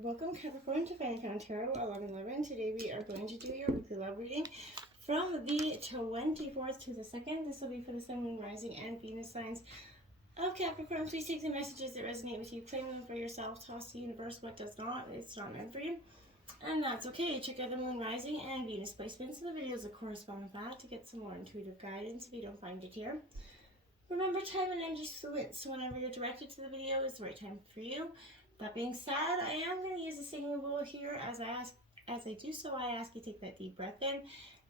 Welcome Capricorn to Finding Found Tarot 1111. Today we are going to do your weekly love reading from the 24th to the 2nd. This will be for the Sun, Moon, Rising, and Venus signs of Capricorn. Please take the messages that resonate with you, claim them for yourself, toss the universe what does not. It's not meant for you, and that's okay. Check out the Moon, Rising, and Venus placements in the videos that correspond with that to get some more intuitive guidance if you don't find it here. Remember, time and energy is fluid, so whenever you're directed to the video is the right time for you. That being said, I am going to use the singing rule here. As I do so, I ask you to take that deep breath in.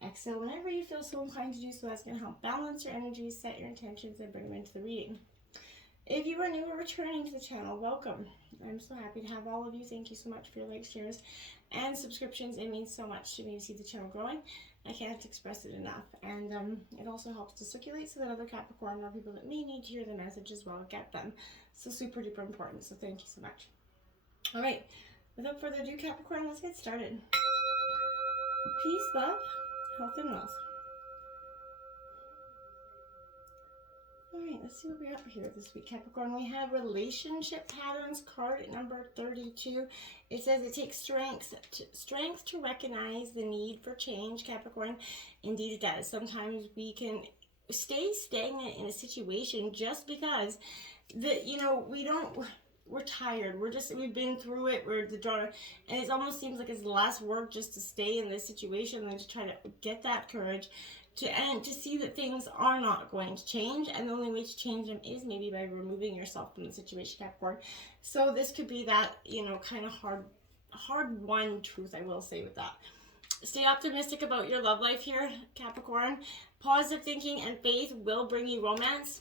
Exhale whenever you feel so inclined to do so. That's going to help balance your energies, set your intentions, and bring them into the reading. If you are new or returning to the channel, welcome. I'm so happy to have all of you. Thank you so much for your likes, shares, and subscriptions. It means so much to me to see the channel growing. I can't express it enough. And it also helps to circulate so that other Capricorn or people that may need to hear the message as well get them. So super duper important. So thank you so much. All right, without further ado, Capricorn, let's get started. Peace, love, health, and wealth. All right, let's see what we have here this week, Capricorn. We have relationship patterns, card number 32. It says it takes strength to recognize the need for change, Capricorn. Indeed, it does. Sometimes we can stay stagnant in a situation just because we're tired. We've been through it. We're the draw, and it almost seems like it's less work just to stay in this situation than to try to get that courage to see that things are not going to change, and the only way to change them is maybe by removing yourself from the situation, Capricorn. So this could be that, kind of hard won truth, I will say with that. Stay optimistic about your love life here, Capricorn. Positive thinking and faith will bring you romance.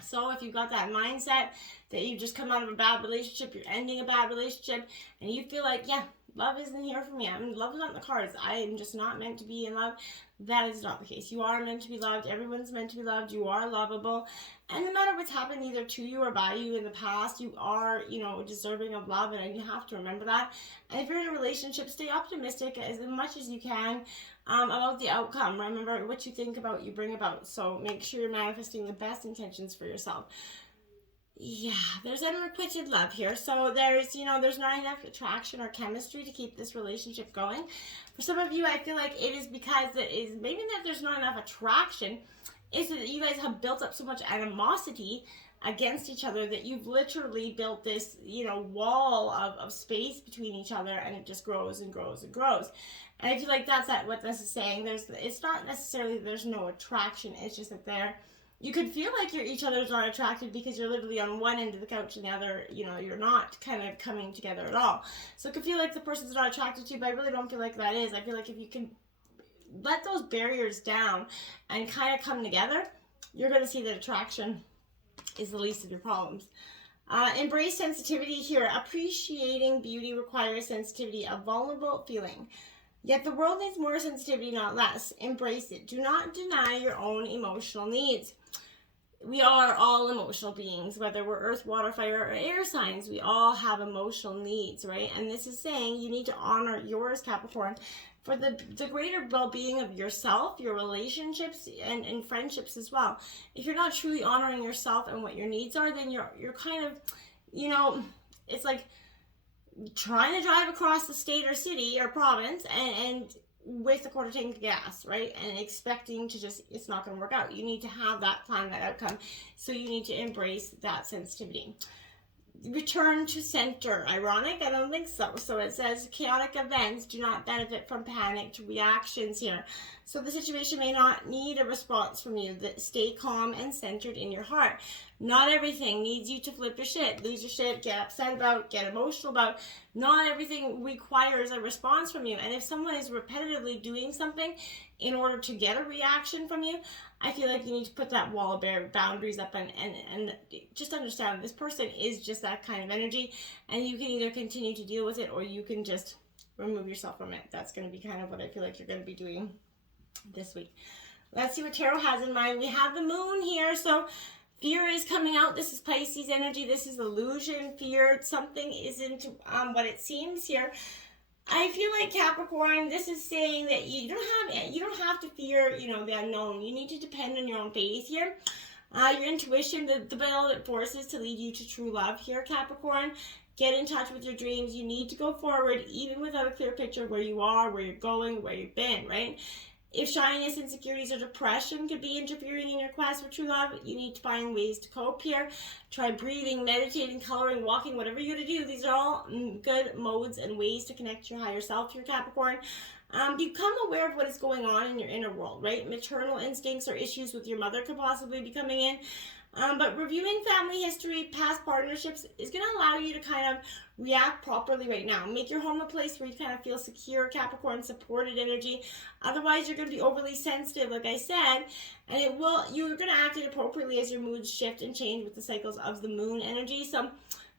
So if you've got that mindset that you've just come out of a bad relationship, you're ending a bad relationship, and you feel like, yeah, love isn't here for me. Love is not in the cards. I am just not meant to be in love. That is not the case. You are meant to be loved. Everyone's meant to be loved. You are lovable. And no matter what's happened either to you or by you in the past, you are, deserving of love, and you have to remember that. And if you're in a relationship, stay optimistic as much as you can about the outcome. Remember, what you think about, you bring about. So make sure you're manifesting the best intentions for yourself. Yeah, there's unrequited love here. So there's not enough attraction or chemistry to keep this relationship going. For some of you, I feel like it is because maybe that there's not enough attraction. It's that you guys have built up so much animosity against each other that you've literally built this, wall of space between each other, and it just grows and grows and grows. And I feel like that's what this is saying. It's not necessarily that there's no attraction. It's just that you could feel like each other's not attracted because you're literally on one end of the couch and the other, you're not kind of coming together at all. So it could feel like the person's not attracted to you, but I really don't feel like that is. I feel like if you can let those barriers down and kind of come together, you're going to see that attraction is the least of your problems. Embrace sensitivity here. Appreciating beauty requires sensitivity, a vulnerable feeling. Yet the world needs more sensitivity, not less. Embrace it. Do not deny your own emotional needs. We are all emotional beings, whether we're earth, water, fire, or air signs. We all have emotional needs, right? And this is saying you need to honor yours, Capricorn, for the greater well-being of yourself, your relationships, and friendships as well. If you're not truly honoring yourself and what your needs are, then you're kind of, it's like trying to drive across the state or city or province and with a quarter tank of gas, right? And expecting to it's not going to work out. You need to have that plan, that outcome. So you need to embrace that sensitivity. Return to center. Ironic? I don't think so. So it says chaotic events do not benefit from panicked reactions here. So the situation may not need a response from you. Stay calm and centered in your heart. Not everything needs you to flip your shit, lose your shit, get upset about, get emotional about. Not everything requires a response from you. And if someone is repetitively doing something in order to get a reaction from you, I feel like you need to put that wall of boundaries up and just understand this person is just that kind of energy, and you can either continue to deal with it or you can just remove yourself from it. That's going to be kind of what I feel like you're going to be doing this week. Let's see what Tarot has in mind. We have the moon here, so fear is coming out. This is Pisces energy. This is illusion, fear. Something isn't what it seems here. I feel like Capricorn, this is saying that you don't have to fear, the unknown. You need to depend on your own faith here. Your intuition, the benevolent forces to lead you to true love here, Capricorn. Get in touch with your dreams. You need to go forward even without a clear picture of where you are, where you're going, where you've been, right? If shyness, insecurities, or depression could be interfering in your quest for true love, you need to find ways to cope here. Try breathing, meditating, coloring, walking, whatever you gotta do. These are all good modes and ways to connect to your higher self, your Capricorn. Become aware of what is going on in your inner world, right? Maternal instincts or issues with your mother could possibly be coming in. But reviewing family history, past partnerships is going to allow you to kind of react properly right now. Make your home a place where you kind of feel secure, Capricorn, supported energy. Otherwise, you're going to be overly sensitive, like I said, and you're going to act inappropriately as your moods shift and change with the cycles of the moon energy. So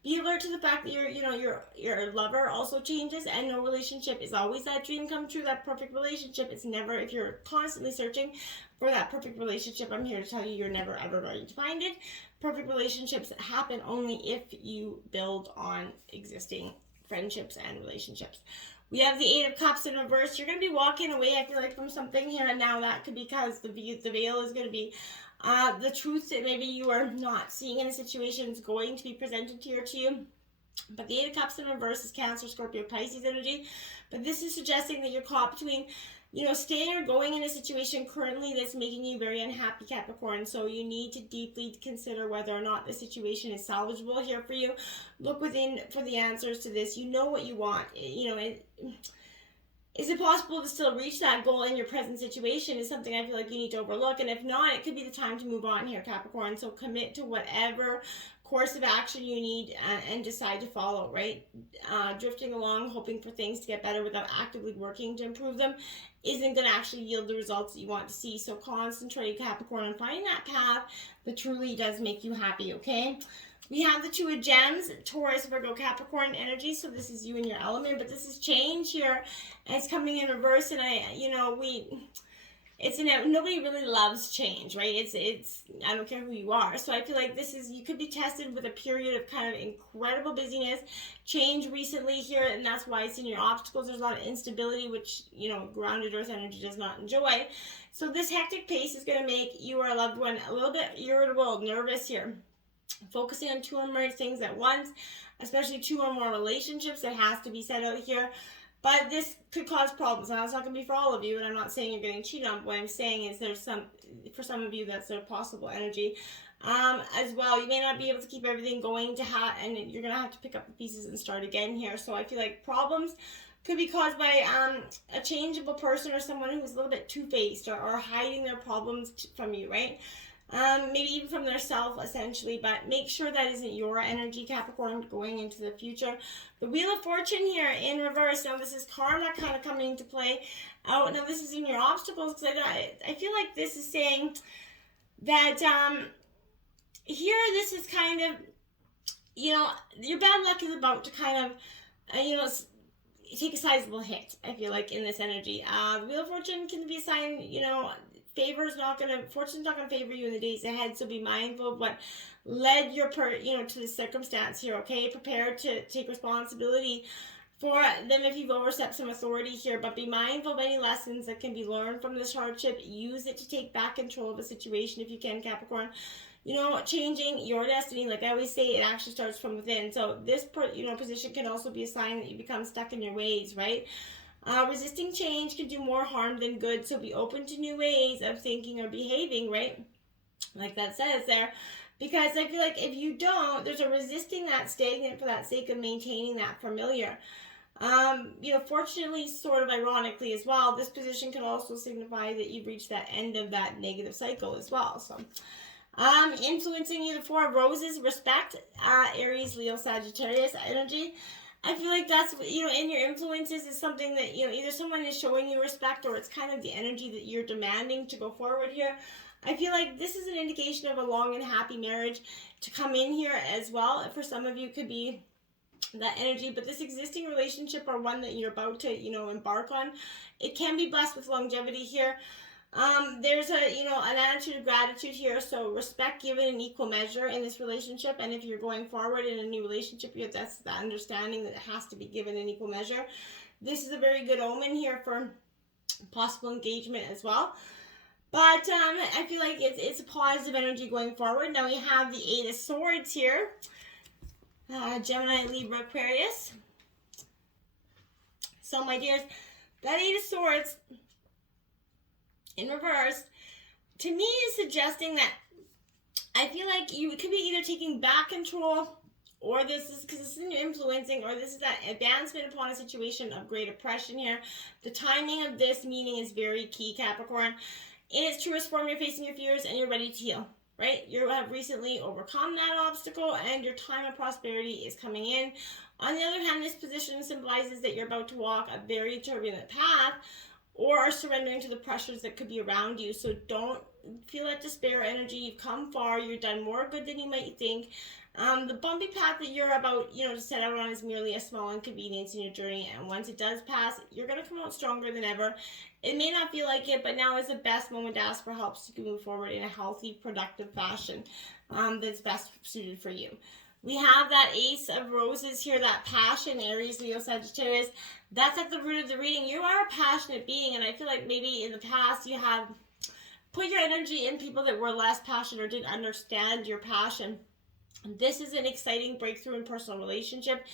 be alert to the fact that your lover also changes, and no relationship is always that dream come true, that perfect relationship. It's never, if you're constantly searching for that perfect relationship, I'm here to tell you you're never ever going to find it. Perfect relationships happen only if you build on existing friendships and relationships. We have the Eight of Cups in reverse. You're going to be walking away, I feel like, from something here and now. That could be because the veil is going to be the truth that maybe you are not seeing in a situation is going to be presented to you. But the Eight of Cups in reverse is Cancer, Scorpio, Pisces energy. But this is suggesting that you're caught between, staying or going in a situation currently that's making you very unhappy, Capricorn. So you need to deeply consider whether or not the situation is salvageable here for you. Look within for the answers to this. You know what you want. Is it possible to still reach that goal in your present situation is something I feel like you need to overlook. And if not, it could be the time to move on here, Capricorn. So commit to whatever course of action you need and decide to follow, right? Drifting along, hoping for things to get better without actively working to improve them isn't going to actually yield the results that you want to see. So concentrate, Capricorn, on finding that path that truly does make you happy, okay? We have the Two of Gems, Taurus, Virgo, Capricorn energy. So this is you and your element, but this is change here, and it's coming in reverse. And nobody really loves change, right? It's I don't care who you are. So I feel like you could be tested with a period of kind of incredible busyness, change recently here, and that's why it's in your obstacles. There's a lot of instability, which grounded earth energy does not enjoy. So this hectic pace is going to make you or a loved one a little bit irritable, nervous here. Focusing on two or more things at once, especially two or more relationships, that has to be said out here. But this could cause problems. Now, it's not going to be for all of you, and I'm not saying you're getting cheated on. But what I'm saying is for some of you, that's a possible energy. As well, you may not be able to keep everything going and you're going to have to pick up the pieces and start again here. So I feel like problems could be caused by a changeable person or someone who's a little bit two-faced or hiding their problems from you, right? Maybe even from their self, essentially, but make sure that isn't your energy, Capricorn, going into the future. The Wheel of Fortune here in reverse. Now, this is karma kind of coming into play. Oh, now this is in your obstacles, because I feel like this is saying that here this is kind of, your bad luck is about to kind of, take a sizable hit, I feel like, in this energy. The Wheel of Fortune can be a sign, fortune's not gonna favor you in the days ahead, so be mindful of what led to the circumstance here, okay? Prepare to take responsibility for them if you've overstepped some authority here, but be mindful of any lessons that can be learned from this hardship. Use it to take back control of a situation if you can, Capricorn. Changing your destiny, like I always say, it actually starts from within. So this position can also be a sign that you become stuck in your ways, right? Resisting change can do more harm than good, so be open to new ways of thinking or behaving, right? Like that says there. Because I feel like if you don't, there's a resisting that stagnant for that sake of maintaining that familiar. Fortunately, sort of ironically as well, this position can also signify that you've reached that end of that negative cycle as well. So, influencing you, the Four of Roses, respect, Aries, Leo, Sagittarius energy. I feel like that's, in your influences is something that, either someone is showing you respect or it's kind of the energy that you're demanding to go forward here. I feel like this is an indication of a long and happy marriage to come in here as well. For some of you, it could be that energy, but this existing relationship or one that you're about to, embark on, it can be blessed with longevity here. There's an attitude of gratitude here, so respect given in equal measure in this relationship, and if you're going forward in a new relationship, that's the understanding that it has to be given in equal measure. This is a very good omen here for possible engagement as well. But I feel like it's a positive energy going forward. Now we have the Eight of Swords here. Gemini, Libra, Aquarius. So, my dears, that Eight of Swords in reverse, to me, is suggesting that I feel like you could be either taking back control, or this is because this is influencing, or this is that advancement upon a situation of great oppression here. The timing of this meaning is very key, Capricorn. In its truest form, you're facing your fears and you're ready to heal, right? You have recently overcome that obstacle and your time of prosperity is coming in. On the other hand, this position symbolizes that you're about to walk a very turbulent path or are surrendering to the pressures that could be around you. So don't feel that despair energy. You've come far. You've done more good than you might think. The bumpy path that you're about, to set out on is merely a small inconvenience in your journey. And once it does pass, you're going to come out stronger than ever. It may not feel like it, but now is the best moment to ask for help so you can move forward in a healthy, productive fashion that's best suited for you. We have that Ace of Roses here, that passion, Aries, Leo, Sagittarius. That's at the root of the reading. You are a passionate being, and I feel like maybe in the past you have put your energy in people that were less passionate or didn't understand your passion. This is an exciting breakthrough in personal relationship,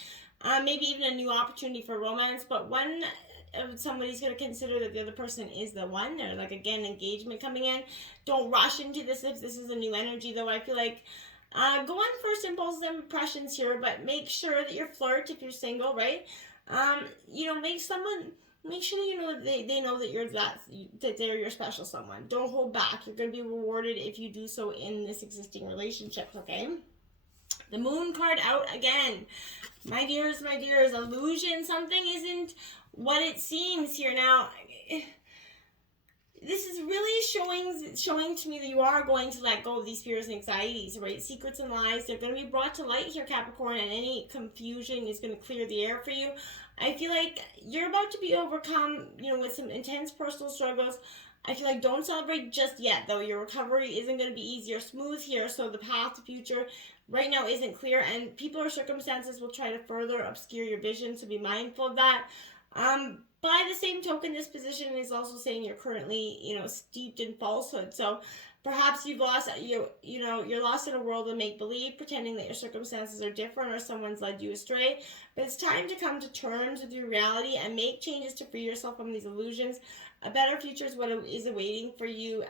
maybe even a new opportunity for romance, but when somebody's going to consider that the other person is the one, or like, again, engagement coming in. Don't rush into this if this is a new energy, though. I feel like go on first impulses and impressions here, but make sure that you're flirt if you're single, right? Make sure they know that that they're your special someone. Don't hold back. You're going to be rewarded if you do so in this existing relationship, okay? The Moon card out again. My dears, illusion. Something isn't what it seems here. Now, this is really showing to me that you are going to let go of these fears and anxieties, right? Secrets and lies, they're going to be brought to light here, Capricorn, and any confusion is going to clear the air for you. I feel like you're about to be overcome, with some intense personal struggles. I feel like don't celebrate just yet, though. Your recovery isn't going to be easy or smooth here, so the path to future right now isn't clear, and people or circumstances will try to further obscure your vision, so be mindful of that. By the same token, this position is also saying you're currently, steeped in falsehood. So perhaps you're lost in a world of make-believe, pretending that your circumstances are different or someone's led you astray. But it's time to come to terms with your reality and make changes to free yourself from these illusions. A better future is what is awaiting for you,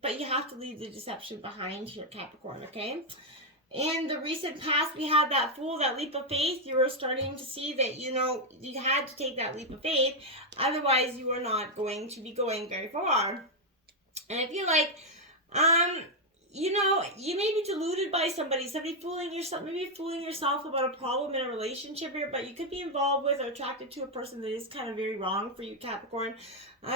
but you have to leave the deception behind here, Capricorn, okay? In the recent past, we had that Fool, that leap of faith. You were starting to see that, you had to take that leap of faith. Otherwise, you are not going to be going very far. And I feel like, you may be deluded by somebody fooling yourself about a problem in a relationship here, but you could be involved with or attracted to a person that is kind of very wrong for you, Capricorn.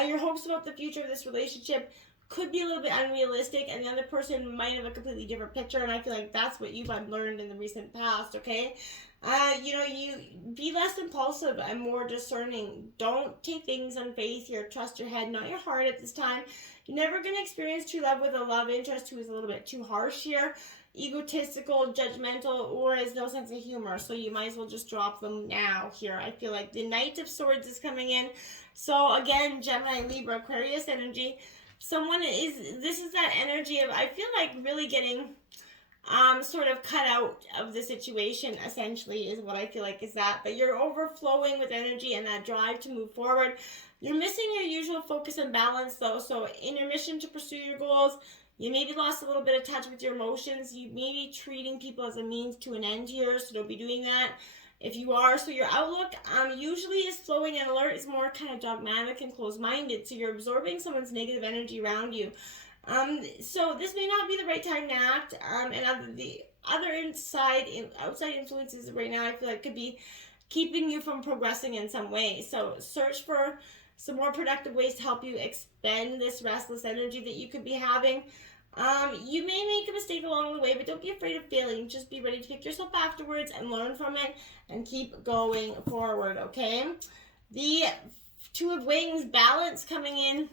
Your hopes about the future of this relationship could be a little bit unrealistic, and the other person might have a completely different picture, and I feel like that's what you've learned in the recent past, okay? You be less impulsive and more discerning. Don't take things on faith here. Trust your head, not your heart at this time. You're never going to experience true love with a love interest who is a little bit too harsh here, egotistical, judgmental, or has no sense of humor, so you might as well just drop them now here. I feel like the Knight of Swords is coming in. So again, Gemini, Libra, Aquarius energy. This is that energy of, I feel like, really getting sort of cut out of the situation, essentially, is what I feel like is that. But you're overflowing with energy and that drive to move forward. You're missing your usual focus and balance, though. So in your mission to pursue your goals, you maybe lost a little bit of touch with your emotions. You may be treating people as a means to an end here, so don't be doing that. If you are, so your outlook usually is flowing and alert, is more kind of dogmatic and closed-minded. So you're absorbing someone's negative energy around you. So this may not be the right time to act. And the other outside influences right now, I feel like, could be keeping you from progressing in some way. So search for some more productive ways to help you expend this restless energy that you could be having. You may make a mistake along the way, but don't be afraid of failing. Just be ready to pick yourself afterwards and learn from it and keep going forward, okay? The Two of Wings, balance coming in.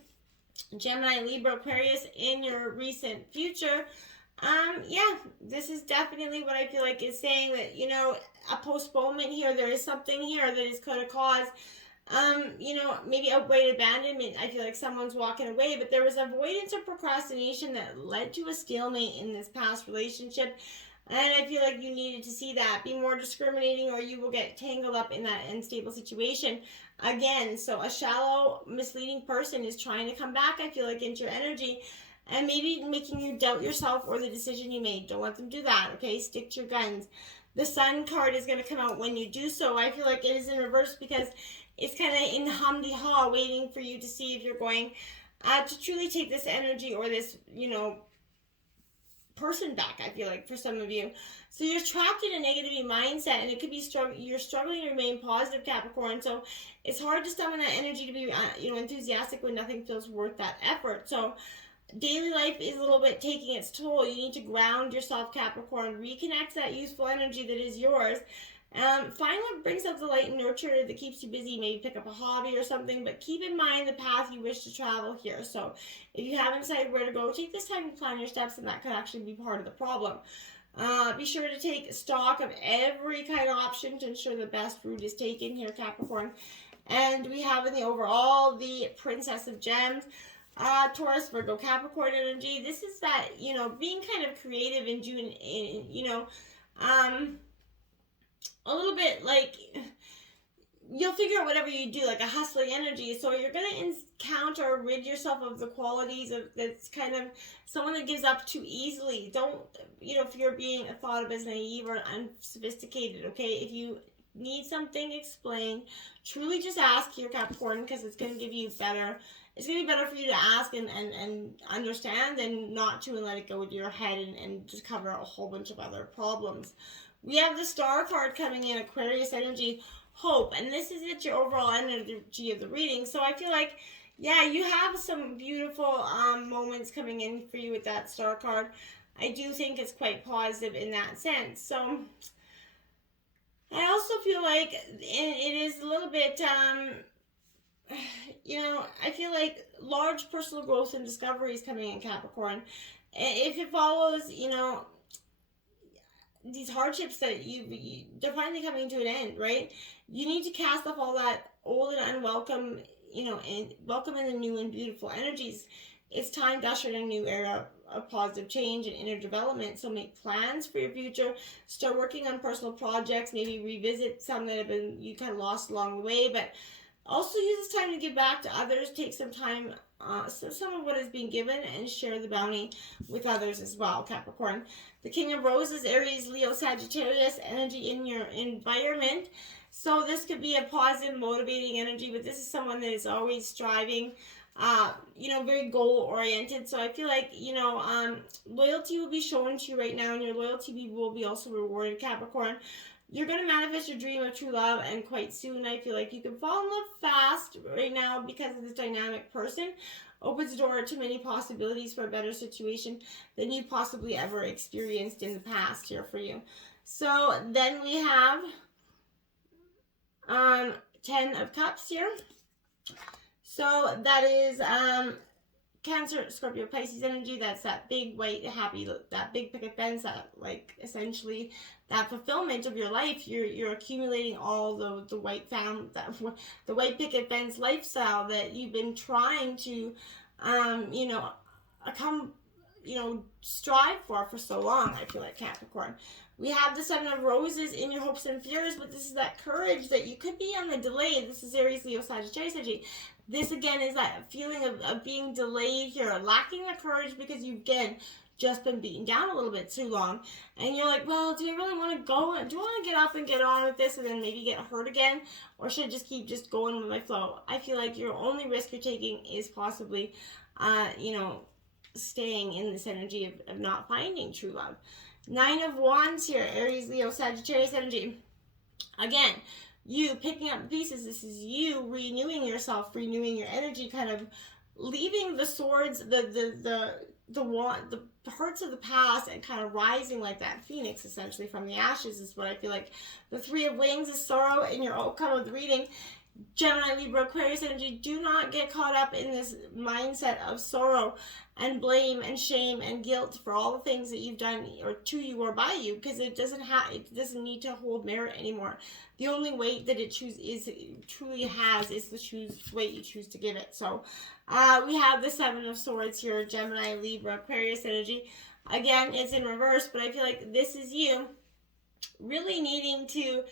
Gemini, Libra, Aquarius in your recent future. This is definitely what I feel like is saying that, a postponement here. There is something here that is going to cause maybe outright abandonment. I feel like someone's walking away, but there was avoidance or procrastination that led to a stalemate in this past relationship. And I feel like you needed to see that. Be more discriminating or you will get tangled up in that unstable situation again. So a shallow, misleading person is trying to come back, I feel like, into your energy and maybe making you doubt yourself or the decision you made. Don't let them do that, okay? Stick to your guns. The Sun card is going to come out when you do so. I feel like it is in reverse because it's kind of in hum-de-ha, waiting for you to see if you're going to truly take this energy or this, person back, I feel like, for some of you. So you're trapped in a negative mindset, and it could be you're struggling to remain positive, Capricorn. So it's hard to summon that energy to be enthusiastic when nothing feels worth that effort. So daily life is a little bit taking its toll. You need to ground yourself, Capricorn. Reconnect that youthful energy that is yours. Find what brings out the light and nurture that keeps you busy. Maybe pick up a hobby or something, but keep in mind the path you wish to travel here. So if you haven't decided where to go, take this time to plan your steps, and that could actually be part of the problem. Be sure to take stock of every kind of option to ensure the best route is taken here, Capricorn. And we have in the overall the Princess of Gems. Taurus, Virgo, Capricorn energy. This is that, being kind of creative in June, a little bit like you'll figure out whatever you do, like a hustling energy. So you're going to encounter, rid yourself of the qualities of that's kind of someone that gives up too easily. Don't, if you're being thought of as naive or unsophisticated, okay? If you need something explained, truly just ask here, Capricorn, because it's going to give you better. It's going to be better for you to ask and understand than not to and let it go with your head and just cover a whole bunch of other problems. We have the Star card coming in, Aquarius energy, hope. And this is your overall energy of the reading. So I feel like, yeah, you have some beautiful moments coming in for you with that Star card. I do think it's quite positive in that sense. So I also feel like it is a little bit, I feel like large personal growth and discovery is coming in, Capricorn. If it follows, these hardships that they're finally coming to an end, right? You need to cast off all that old and unwelcome, and welcome in the new and beautiful energies. It's time to usher in a new era of positive change and inner development. So make plans for your future. Start working on personal projects. Maybe revisit some that have been you kind of lost along the way, but also use this time to give back to others. Take some time, some of what is being given, and share the bounty with others as well, Capricorn. The King of Roses, Aries, Leo, Sagittarius energy in your environment. So this could be a positive, motivating energy, but this is someone that is always striving, very goal-oriented. So I feel like, loyalty will be shown to you right now, and your loyalty will be also rewarded, Capricorn. You're going to manifest your dream of true love, and quite soon I feel like you can fall in love fast right now because of this dynamic person. Opens the door to many possibilities for a better situation than you possibly ever experienced in the past here for you. So then we have 10 of Cups here. So that is Cancer, Scorpio, Pisces energy. That's that big white happy, that big picket fence, that like essentially that fulfillment of your life. You're accumulating all the white the white picket fence lifestyle that you've been trying to strive for so long. I feel like, Capricorn. We have the Seven of Roses in your hopes and fears, but this is that courage that you could be on the delay. This is Aries, Leo, Sagittarius energy. This again is that feeling of being delayed here, lacking the courage because you've again just been beaten down a little bit too long. And you're like, well, do I really want to go? Do I want to get up and get on with this and then maybe get hurt again? Or should I just keep going with my flow? I feel like your only risk you're taking is possibly, staying in this energy of not finding true love. 9 of Wands here, Aries, Leo, Sagittarius energy. Again, you picking up the pieces. This is you renewing yourself, renewing your energy, kind of leaving the swords, the hurts of the past, and kind of rising like that phoenix essentially from the ashes is what I feel like. The 3 of Wings is sorrow in your outcome of the reading. Gemini, Libra, Aquarius energy, do not get caught up in this mindset of sorrow and blame and shame and guilt for all the things that you've done or to you or by you, because it doesn't need to hold merit anymore. The only weight that it truly has is the weight you choose to give it. So we have the 7 of Swords here, Gemini, Libra, Aquarius energy. Again, it's in reverse, but I feel like this is you really needing to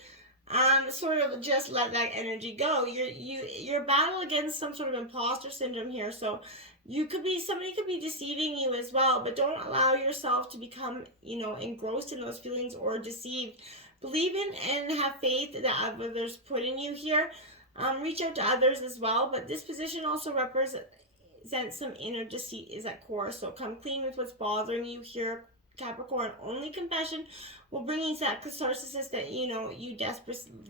sort of just let that energy go. You're battle against some sort of imposter syndrome here. So somebody could be deceiving you as well, but don't allow yourself to become, engrossed in those feelings or deceived. Believe in and have faith that others put in you here. Reach out to others as well, but this position also represents some inner deceit is at core. So come clean with what's bothering you here, Capricorn. Only compassion will bring you that catharsis that you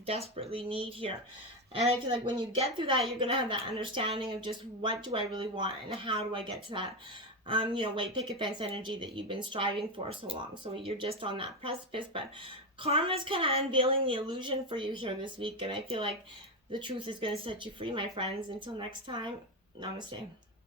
desperately need here. And I feel like when you get through that, you're gonna have that understanding of just what do I really want and how do I get to that white picket fence energy that you've been striving for so long. So you're just on that precipice, but karma's kind of unveiling the illusion for you here this week, and I feel like the truth is going to set you free, my friends. Until next time, namaste.